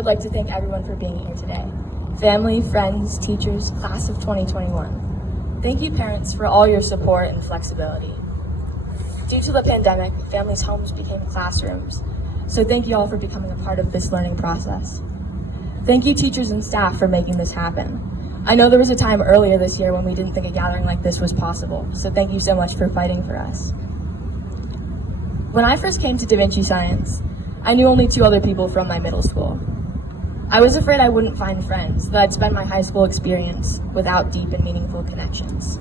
would like to thank everyone for being here today. Family, friends, teachers, class of 2021. Thank you, parents, for all your support and flexibility. Due to the pandemic, families' homes became classrooms, so thank you all for becoming a part of this learning process. Thank you, teachers and staff, for making this happen. I know there was a time earlier this year when we didn't think a gathering like this was possible, so thank you so much for fighting for us. When I first came to Da Vinci Science, I knew only 2 other people from my middle school. I was afraid I wouldn't find friends, that I'd spend my high school experience without deep and meaningful connections.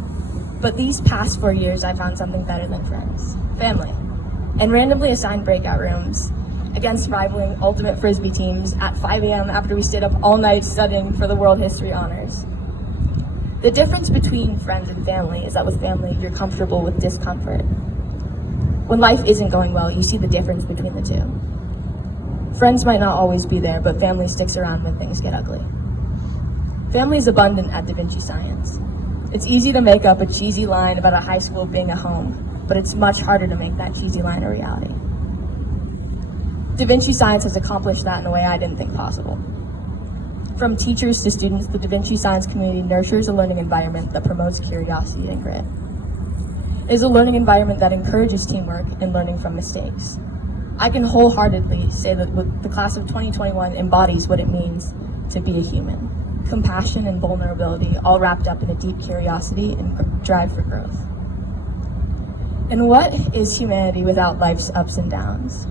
But these past 4 years, I found something better than friends, family, and randomly assigned breakout rooms against rivaling ultimate Frisbee teams at 5 a.m. after we stayed up all night studying for the World History Honors. The difference between friends and family is that with family, you're comfortable with discomfort. When life isn't going well, you see the difference between the two. Friends might not always be there, but family sticks around when things get ugly. Family is abundant at Da Vinci Science. It's easy to make up a cheesy line about a high school being a home, but it's much harder to make that cheesy line a reality. Da Vinci Science has accomplished that in a way I didn't think possible. From teachers to students, the Da Vinci Science community nurtures a learning environment that promotes curiosity and grit. It is a learning environment that encourages teamwork and learning from mistakes. I can wholeheartedly say that the class of 2021 embodies what it means to be a human. Compassion and vulnerability, all wrapped up in a deep curiosity and drive for growth. And what is humanity without life's ups and downs?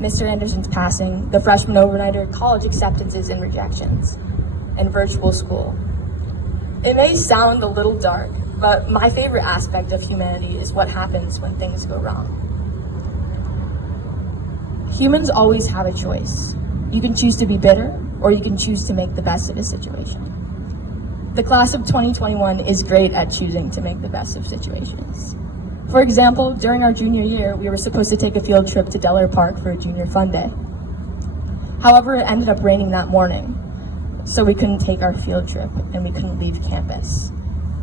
Mr. Anderson's passing, the freshman overnighter, college acceptances and rejections, and virtual school. It may sound a little dark, but my favorite aspect of humanity is what happens when things go wrong. Humans always have a choice. You can choose to be bitter, or you can choose to make the best of a situation. The class of 2021 is great at choosing to make the best of situations. For example, during our junior year, we were supposed to take a field trip to Delaware Park for a junior fun day. However, it ended up raining that morning, so we couldn't take our field trip and we couldn't leave campus.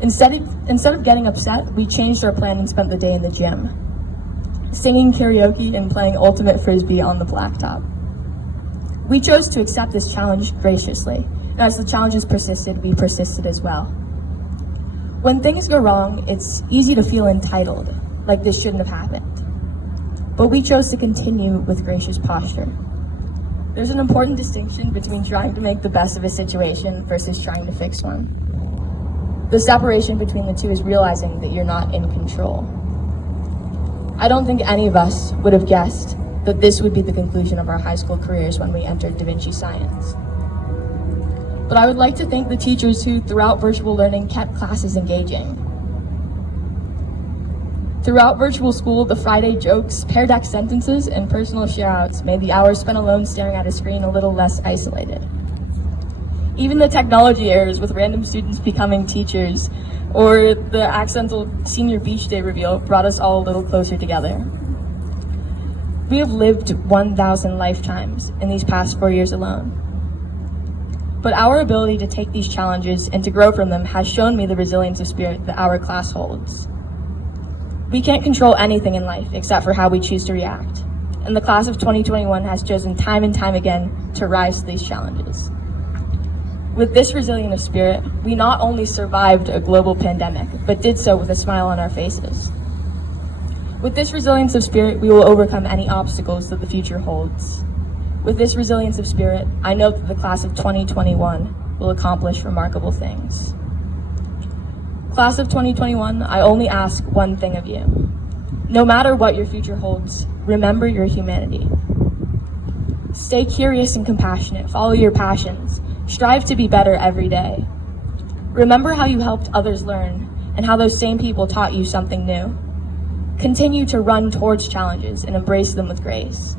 Instead of getting upset, we changed our plan and spent the day in the gym, singing karaoke and playing ultimate Frisbee on the blacktop. We chose to accept this challenge graciously, and as the challenges persisted, we persisted as well. When things go wrong, it's easy to feel entitled, like this shouldn't have happened. But we chose to continue with gracious posture. There's an important distinction between trying to make the best of a situation versus trying to fix one. The separation between the two is realizing that you're not in control. I don't think any of us would have guessed that this would be the conclusion of our high school careers when we entered Da Vinci Science. But I would like to thank the teachers who, throughout virtual learning, kept classes engaging. Throughout virtual school, the Friday jokes, Pear Deck sentences, and personal shout-outs made the hours spent alone staring at a screen a little less isolated. Even the technology errors with random students becoming teachers, or the accidental senior beach day reveal brought us all a little closer together. We have lived 1,000 lifetimes in these past 4 years alone. But our ability to take these challenges and to grow from them has shown me the resilience of spirit that our class holds. We can't control anything in life except for how we choose to react, and the class of 2021 has chosen time and time again to rise to these challenges. With this resilience of spirit, we not only survived a global pandemic, but did so with a smile on our faces. With this resilience of spirit, we will overcome any obstacles that the future holds. With this resilience of spirit, I know that the class of 2021 will accomplish remarkable things. Class of 2021, I only ask one thing of you. No matter what your future holds, remember your humanity. Stay curious and compassionate, follow your passions, strive to be better every day. Remember how you helped others learn and how those same people taught you something new. Continue to run towards challenges and embrace them with grace.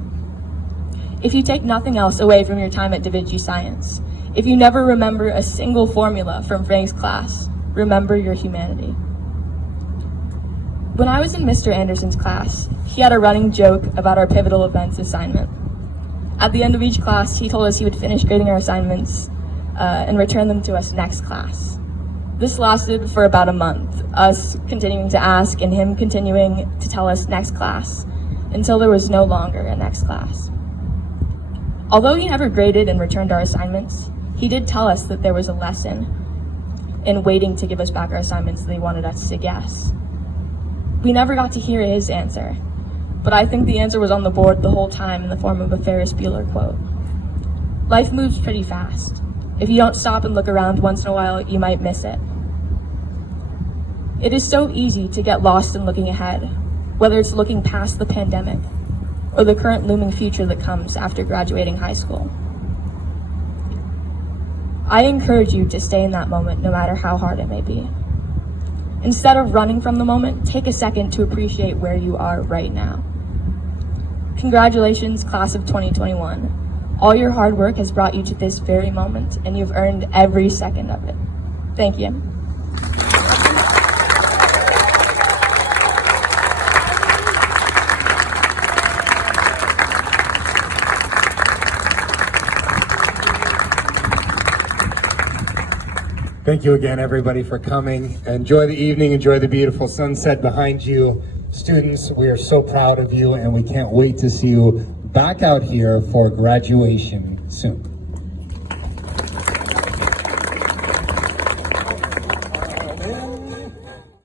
If you take nothing else away from your time at Da Vinci Science, if you never remember a single formula from Frank's class, remember your humanity. When I was in Mr. Anderson's class, he had a running joke about our pivotal events assignment. At the end of each class, he told us he would finish grading our assignments and return them to us next class. This lasted for about a month, us continuing to ask and him continuing to tell us next class, until there was no longer a next class. Although he never graded and returned our assignments, he did tell us that there was a lesson in waiting to give us back our assignments that he wanted us to guess. We never got to hear his answer, but I think the answer was on the board the whole time in the form of a Ferris Bueller quote. Life moves pretty fast. If you don't stop and look around once in a while, you might miss it. It is so easy to get lost in looking ahead, whether it's looking past the pandemic or the current looming future that comes after graduating high school. I encourage you to stay in that moment no matter how hard it may be. Instead of running from the moment, take a second to appreciate where you are right now. Congratulations, class of 2021. All your hard work has brought you to this very moment, and you've earned every second of it. Thank you. Thank you again, everybody, for coming. Enjoy the evening, enjoy the beautiful sunset behind you. Students, we are so proud of you, and we can't wait to see you back out here for graduation soon.